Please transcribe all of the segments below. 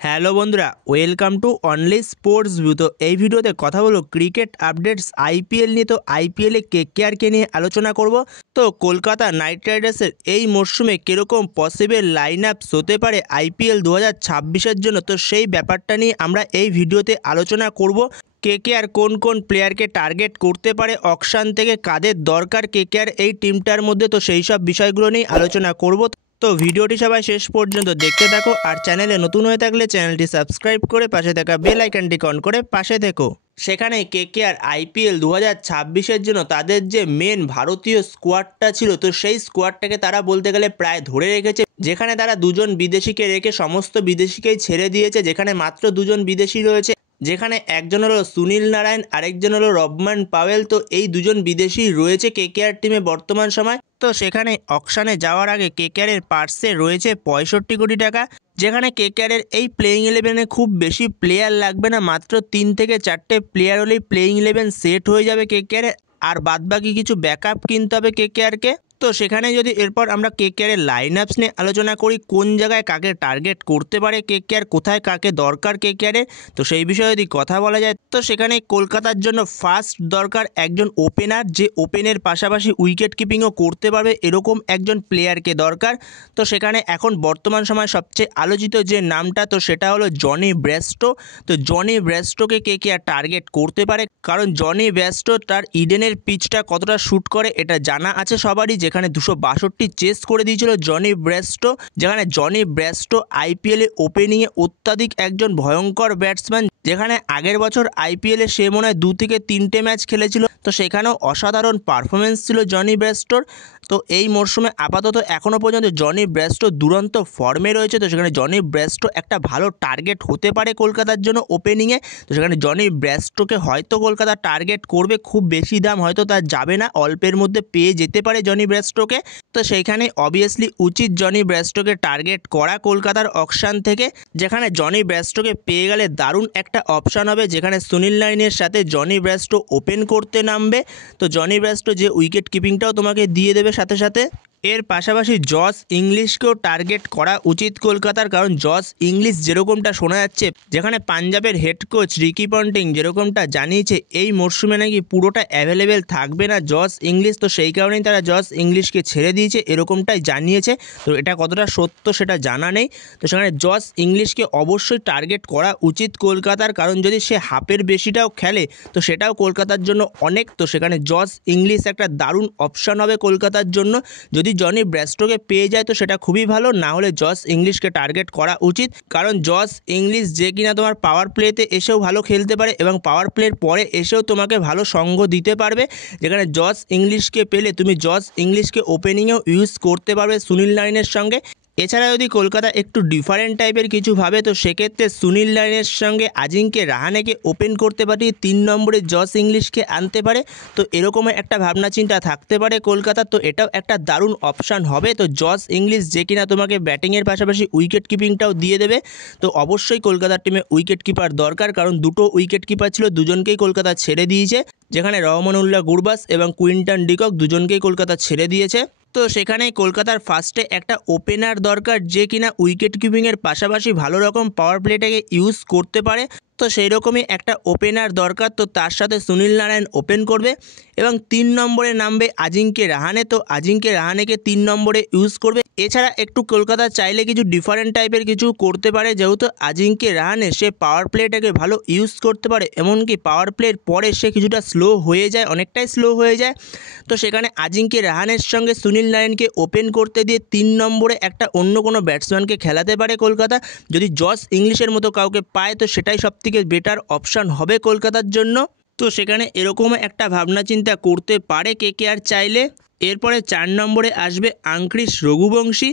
Hello বন্ধুরা, welcome to only sports view. তো এই ভিডিওতে কথা বলবো ক্রিকেট আপডেটস আইপিএল নিয়ে। তো আইপিএলে কেকেআরকে নিয়ে আলোচনা করব। তো কলকাতা নাইট রাইডার্সের এই মরশুমে কীরকম পসিবল লাইন আপস হতে পারে আইপিএল 2026-এর জন্য, তো সেই ব্যাপারটা নিয়ে আমরা এই ভিডিওতে আলোচনা করব। কেকেআর কোন কোন প্লেয়ারকে টার্গেট করতে পারে অকশন থেকে, কাদের দরকার কেকেআর এই টিমটার মধ্যে, তো সেই সব বিষয়গুলো নিয়ে আলোচনা করব। তো ভিডিওটি সবাই শেষ পর্যন্ত দেখতে থাকো, আর চ্যানেলে নতুন হয়ে থাকলে চ্যানেলটি সাবস্ক্রাইব করে পাশে থাকা বেল আইকনটি অন করে পাশে থেকো। সেখানে কেকেআর আইপিএল 2026-এর জন্য তাদের যে মেন ভারতীয় স্কোয়াডটা ছিল, তো সেই স্কোয়াডটাকে তারা বলতে গেলে প্রায় ধরে রেখেছে, যেখানে তারা দুজন বিদেশিকে রেখে সমস্ত বিদেশিকেই ছেড়ে দিয়েছে, যেখানে মাত্র দুজন বিদেশি রয়েছে, যেখানে একজন হলো সুনীল নারায়ণ, আরেকজন হলো রবমান পাওয়েল। তো এই দুজন বিদেশি রয়েছে কেকেআর টিমে বর্তমান সময়। তো সেখানে অকশনে যাওয়ার আগে কেকেআরের পার্সে রয়েছে 65 কোটি টাকা, যেখানে কেকেআরের এই প্লেয়িং ইলেভেনে খুব বেশি প্লেয়ার লাগবে না, মাত্র 3 থেকে 4টে প্লেয়ার হলেই প্লেয়িং ইলেভেন সেট হয়ে যাবে কেকেআরের, আর বাদবাকি কিছু ব্যাকআপ কিনতে হবে কেকেআরকে। তো সেখানে যদি এরপর আমরা কেকেআরের লাইন আপস নিয়ে আলোচনা করি, কোন জায়গায় কাকে টার্গেট করতে পারে কেকেআর, কোথায় কাকে দরকার কেকেআরে, তো সেই বিষয়ে যদি কথা বলা যায়, তো সেখানে কলকাতার জন্য ফার্স্ট দরকার একজন ওপেনার, যে ওপেনের পাশাপাশি উইকেট কিপিংও করতে পারবে এরকম একজন প্লেয়ারকে দরকার। তো সেখানে এখন বর্তমান সময় সবচেয়ে আলোচিত যে নামটা, তো সেটা হলো জনি ব্রেস্টো। তো জনি ব্রেস্টোকে কেকেআর টার্গেট করতে পারে, কারণ জনি ব্রেস্টো তার ইডেনের পিচটা কতটা শ্যুট করে এটা জানা আছে সবারই, যেখানে 262 চেস করে দিয়েছিল জনি ব্রেস্টো, যেখানে জনি ব্রেস্টো আইপিএলে ওপেনিংয়ে অত্যাধিক একজন ভয়ঙ্কর ব্যাটসম্যান, যেখানে আগের বছর আইপিএলে সে মনে হয় 2 থেকে 3টে ম্যাচ খেলেছিল, তো সেখানেও অসাধারণ পারফরমেন্স ছিল জনি ব্রেস্টোর। তো এই মরশুমে আপাতত এখনও পর্যন্ত জনি ব্রেস্টো দুরন্ত ফর্মে রয়েছে, তো সেখানে জনি ব্রেস্টো একটা ভালো টার্গেট হতে পারে কলকাতার জন্য ওপেনিংয়ে। তো সেখানে জনি ব্রেস্টোকে হয়তো কলকাতা টার্গেট করবে, খুব বেশি দাম হয়তো তার যাবে না, অল্পের মধ্যে পেয়ে যেতে পারে জনি ব্রেস্টোকে। তো সেইখানে অবভিয়াসলি উচিত জনি ব্রেস্টোকে টার্গেট করা কলকাতার অকশন থেকে, যেখানে জনি ব্রেস্টোকে পেয়ে গেলে দারুণ একটা অপশান হবে, যেখানে সুনীল নারায়ণের সাথে জনি ব্রেস্টো ওপেন করতে নামবে। তো জনি ব্রেস্টো যে উইকেট কিপিংটাও তোমাকে দিয়ে দেবে সাথে সাথে। এর পাশাপাশি জস ইংলিশকেও টার্গেট করা উচিত কলকাতার, কারণ জস ইংলিশ যেরকমটা শোনা যাচ্ছে, যেখানে পাঞ্জাবের হেড কোচ রিকি পন্টিং যেরকমটা জানিয়েছে এই মরশুমে নাকি পুরোটা অ্যাভেলেবেল থাকবে না জস ইংলিশ, তো সেই কারণেই তারা জস ইংলিশকে ছেড়ে দিয়েছে এরকমটাই জানিয়েছে। তো এটা কতটা সত্য সেটা জানা নেই। তো সেখানে জস ইংলিশকে অবশ্যই টার্গেট করা উচিত কলকাতার, কারণ যদি সে হাফের বেশিটাও খেলে তো সেটাও কলকাতার জন্য অনেক। তো সেখানে জস ইংলিশ একটা দারুণ অপশান হবে কলকাতার জন্য। যদি জনি ব্রেস্টোকে পেয়ে যায় তো সেটা খুবই ভালো, না হলে জস ইংলিশকে টার্গেট করা উচিত, কারণ জস ইংলিশ যে কিনা তোমার পাওয়ার প্লেতে এসেও ভালো খেলতে পারে এবং পাওয়ার প্লের পরে এসেও তোমাকে ভালো সঙ্গ দিতে পারবে, যেখানে জস ইংলিশকে পেলে তুমি জস ইংলিশকে ওপেনিংয়েও ইউজ করতে পারবে সুনীল নারায়ণের সঙ্গে। এছাড়া যদি কলকাতা একটু ডিফারেন্ট টাইপের কিছু ভাবে, তো সেক্ষেত্রে সুনীল নারায়ণের সঙ্গে আজিঙ্কে রাহানেকে ওপেন করতে পাঠিয়ে 3 নম্বরে জস ইংলিশকে আনতে পারে। তো এরকম একটা ভাবনা চিন্তা থাকতে পারে কলকাতা, তো এটাও একটা দারুণ অপশান হবে। তো জস ইংলিশ যে কিনা তোমাকে ব্যাটিংয়ের পাশাপাশি উইকেট কিপিংটাও দিয়ে দেবে, তো অবশ্যই কলকাতার টিমে উইকেট কিপার দরকার, কারণ দুটো উইকেট কিপার ছিল, দুজনকেই কলকাতা ছেড়ে দিয়েছে, যেখানে রহমানুল্লাহ গুরবাস এবং কুইন্টন ডিকক দুজনকেই কলকাতা ছেড়ে দিয়েছে। তো সেখানে কলকাতার ফার্স্টে একটা ওপেনার দরকার, যে কিনা উইকেট কিপিংয়ের পাশাপাশি ভালো রকম পাওয়ার প্লেটাকে ইউজ করতে পারে। তো সেই রকমই একটা ওপেনার দরকার, তো তার সাথে সুনীল নারায়ণ ওপেন করবে এবং 3 নম্বরে নামবে আজিঙ্কে রাহানে। তো আজিঙ্কে রাহানেকে 3 নম্বরে ইউজ করবে। এছাড়া একটু কলকাতা চাইলে কিছু ডিফারেন্ট টাইপের কিছু করতে পারে, যেহেতু আজিঙ্কে রাহানে সে পাওয়ার প্লেটাকে ভালো ইউজ করতে পারে, এমনকি পাওয়ার প্লের পরে সে কিছুটা স্লো হয়ে যায়, অনেকটাই স্লো হয়ে যায়। তো সেখানে আজিঙ্কে রাহানের সঙ্গে সুনীল নারায়ণকে ওপেন করতে দিয়ে 3 নম্বরে একটা অন্য কোনো ব্যাটসম্যানকে খেলাতে পারে কলকাতা। যদি জস ইংলিশের মতো কাউকে পায় তো সেটাই সবথেকে বেটার অপশান হবে কলকাতার জন্য। তো সেখানে এরকম একটা ভাবনা চিন্তা করতে পারে কেকেআর চাইলে। এরপরে 4 নম্বরে আসবে আঙ্ক্রিস রঘুবংশী,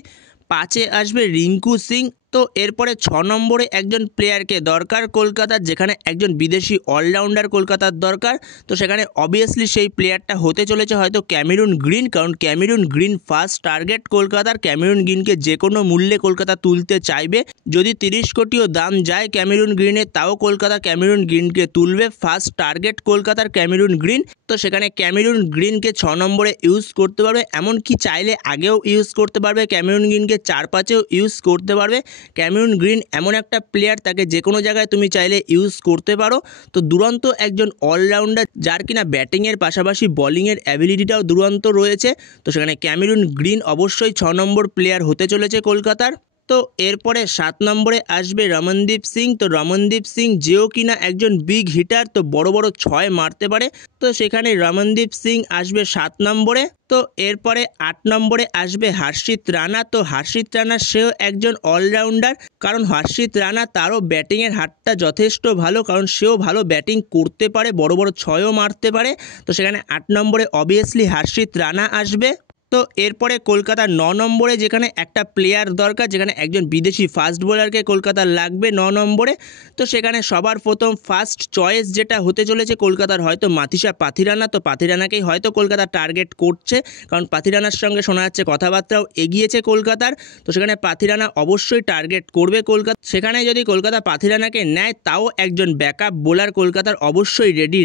5-এ আসবে রিঙ্কু সিং। তো এরপরে 6 নম্বরে একজন প্লেয়ারকে দরকার কলকাতার, যেখানে একজন বিদেশি অলরাউন্ডার কলকাতার দরকার। তো সেখানে অবভিয়াসলি সেই প্লেয়ারটা হতে চলেছে হয়তো ক্যামেরুন গ্রিন, কারণ ক্যামেরুন গ্রিন ফার্স্ট টার্গেট কলকাতার। ক্যামেরুন গ্রিনকে যে কোনো মূল্যে কলকাতা তুলতে চাইবে, যদি 30 কোটিও দাম যায় ক্যামেরুন গ্রিনের, তাও কলকাতা ক্যামেরুন গ্রিনকে তুলবে। ফার্স্ট টার্গেট কলকাতার ক্যামেরুন গ্রিন। তো সেখানে ক্যামেরুন গ্রিনকে 6 নম্বরে ইউজ করতে পারবে, এমনকি চাইলে আগেও ইউজ করতে পারবে, ক্যামেরুন গ্রিনকে 4-5-এও ইউজ করতে পারবে, ক্যামেরুন গ্রিন এমন একটা প্লেয়ার, তাকে যে কোনো জায়গায় তুমি চাইলে ইউজ করতে পারো। তো দুরন্ত একজন অলরাউন্ডার, যার কিনা ব্যাটিংয়ের পাশাপাশি বোলিংয়ের অ্যাবিলিটিটাও দুরন্ত রয়েছে। তো সেখানে ক্যামেরুন গ্রিন অবশ্যই 6 নম্বর প্লেয়ার হতে চলেছে কলকাতার। তো এরপরে 7 নম্বরে আসবে রমনদীপ সিং। তো রমনদীপ সিং যেও কিনা একজন বিগ হিটার, তো বড় বড় 6 মারতে পারে। তো সেখানে রমনদীপ সিং আসবে 7 নম্বরে। তো এরপরে 8 নম্বরে আসবে হর্ষিত রানা। তো হর্ষিত রানা সেও একজন অলরাউন্ডার, কারণ হর্ষিত রানা তারও ব্যাটিংয়ের হাতটা যথেষ্ট ভালো, কারণ সেও ভালো ব্যাটিং করতে পারে, বড় বড় 6ও মারতে পারে। তো সেখানে 8 নম্বরে অবভিয়াসলি হর্ষিত রানা আসবে। তো এরপরে কলকাতার 9 নম্বরে যেখানে একটা প্লেয়ার দরকার, যেখানে একজন বিদেশি ফাস্ট বোলারকে কলকাতার লাগবে 9 নম্বরে। তো সেখানে সবার প্রথম ফার্স্ট চয়েস যেটা হতে চলেছে কলকাতার, হয়তো মাথিসা পাথিরানা। তো পাথিরানাকেই হয়তো কলকাতা টার্গেট করছে, কারণ পাথিরানার সঙ্গে শোনা যাচ্ছে কথাবার্তাও এগিয়েছে কলকাতার। তো সেখানে পাথিরানা অবশ্যই টার্গেট করবে কলকাতা। সেখানে যদি কলকাতা পাথিরানাকে নেয়, তাও একজন ব্যাকআপ বোলার কলকাতার অবশ্যই রেডি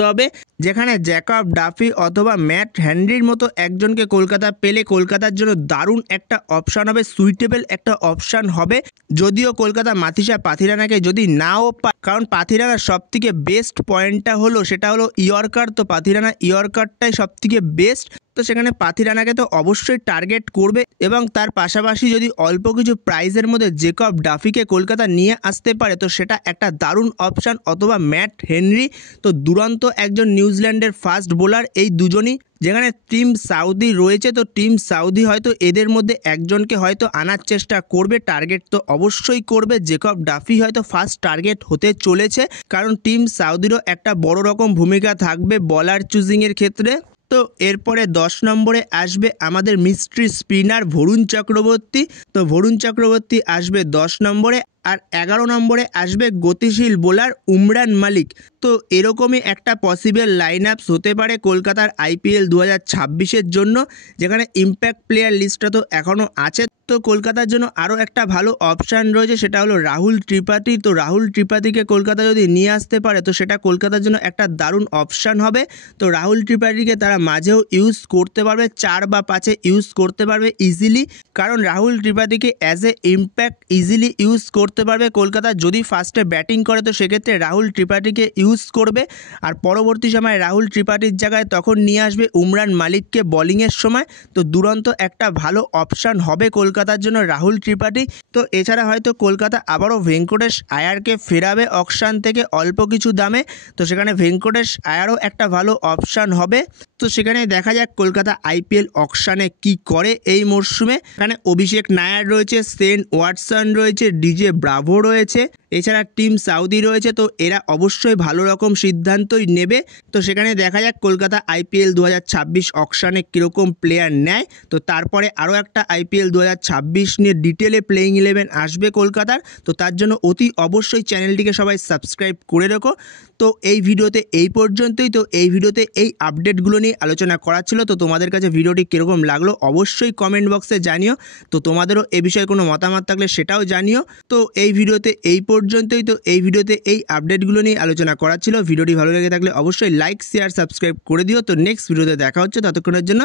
তবে, যেখানে জ্যাকব ডাফি অথবা ম্যাট হেনরির মতো একজনকে কলকাতা পেলে কলকাতার জন্য দারুণ একটা অপশান হবে, সুইটেবল একটা অপশান হবে। যদিও কলকাতা মাথিসা পাথিরানাকে যদি নাও পায়, কারণ পাথিরানার সবথেকে বেস্ট পয়েন্টটা হলো সেটা হলো ইয়র্কার। তো পাথিরানা ইয়র্কারটাই সবথেকে বেস্ট। তো সেখানে পাথিরানাকে তো অবশ্যই টার্গেট করবে, এবং তার পাশাপাশি যদি অল্প কিছু প্রাইজের মধ্যে জ্যাকব ডাফিকে কলকাতা নিয়ে আসতে পারে, তো সেটা একটা দারুণ অপশান, অথবা ম্যাট হেনরি। তো দুরন্ত একজন নিউজিল্যান্ডের ফাস্ট বোলার এই দুজনই। যেখানে টিম সাউদি রয়েছে, তো টিম সাউদি হয়তো এদের মধ্যে একজনকে হয়তো আনার চেষ্টা করবে, টার্গেট তো অবশ্যই করবে। জ্যাকব ডাফি হয়তো ফার্স্ট টার্গেট হতে চলেছে, কারণ টিম সাউদিরও একটা বড় রকম ভূমিকা থাকবে বলার চুজিংয়ের ক্ষেত্রে। তো এরপরে 10 নম্বরে আসবে আমাদের মিস্ট্রি স্পিনার বরুণ চক্রবর্তী। তো বরুণ চক্রবর্তী আসবে 10 নম্বরে। আর 11 নম্বরে আসবে গতিশীল বোলার উমরান মালিক। তো এরকমই একটা পসিবল লাইন আপস হতে পারে কলকাতার IPL 2026-এর জন্য, যেখানে ইম্প্যাক্ট প্লেয়ার লিস্টটা তো এখনও আছে। তো কলকাতার জন্য আরও একটা ভালো অপশান রয়েছে, সেটা হলো রাহুল ত্রিপাঠী। তো রাহুল ত্রিপাঠীকে কলকাতা যদি নিয়ে আসতে পারে, তো সেটা কলকাতার জন্য একটা দারুণ অপশান হবে। তো রাহুল ত্রিপাঠীকে তারা মাঝেও ইউজ করতে পারবে, 4 বা 5-এ ইউজ করতে পারবে ইজিলি, কারণ রাহুল ত্রিপাঠীকে as a impact easily use করতে পারবে কলকাতা। যদি ফার্স্টে ব্যাটিং করে, তো সেক্ষেত্রে রাহুল ত্রিপাঠীকে ইউজ করবে, আর পরবর্তী সময় রাহুল ত্রিপাঠীর জায়গায় তখন নিয়ে আসবে উমরান মালিককে বোলিংয়ের সময়। তো দুরন্ত একটা ভালো অপশান হবে কলকাতার জন্য রাহুল ত্রিপাঠী। তো এছাড়া হয়তো কলকাতা আবারও ভেঙ্কটেশ আয়ারকে ফেরাবে অকশান থেকে অল্প কিছু দামে। তো সেখানে ভেঙ্কটেশ আয়ারও একটা ভালো অপশান হবে। তো সেখানে দেখা যাক কলকাতা IPL অকশানে কি করে এই মরশুমে। এখানে অভিষেক নায়ার রয়েছে, সেন ওয়াটসন রয়েছে, ডিজে ব্রাভো রয়েছে, এছাড়া টিম সাউদি রয়েছে। তো এরা অবশ্যই ভালো রকম সিদ্ধান্তই নেবে। তো সেখানে দেখা যাক কলকাতা IPL 2026 অকশানে কীরকম প্লেয়ার নেয়। তো তারপরে আরও একটা IPL 2026 নিয়ে ডিটেলে প্লেইং 11 আসবে কলকাতার। তো তার জন্য অতি অবশ্যই চ্যানেলটিকে সবাই সাবস্ক্রাইব করে রেখো। তো এই ভিডিওতে এই পর্যন্তই। তো এই ভিডিওতে এই আপডেটগুলো নিয়ে আলোচনা করা ছিল। তো তোমাদের কাছে ভিডিওটি কীরকম লাগলো অবশ্যই কমেন্ট বক্সে জানিও। তো তোমাদেরও এ বিষয়ে কোনো মতামত থাকলে সেটাও জানিও। তো এই ভিডিওতে এই পর্যন্তই। তো এই ভিডিওতে এই আপডেটগুলো নিয়ে আলোচনা করা ছিল। ভিডিওটি ভালো লেগে থাকলে অবশ্যই লাইক, শেয়ার, সাবস্ক্রাইব করে দিও। তো নেক্সট ভিডিওতে দেখা হচ্ছে, ততক্ষণের জন্য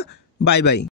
বাই বাই।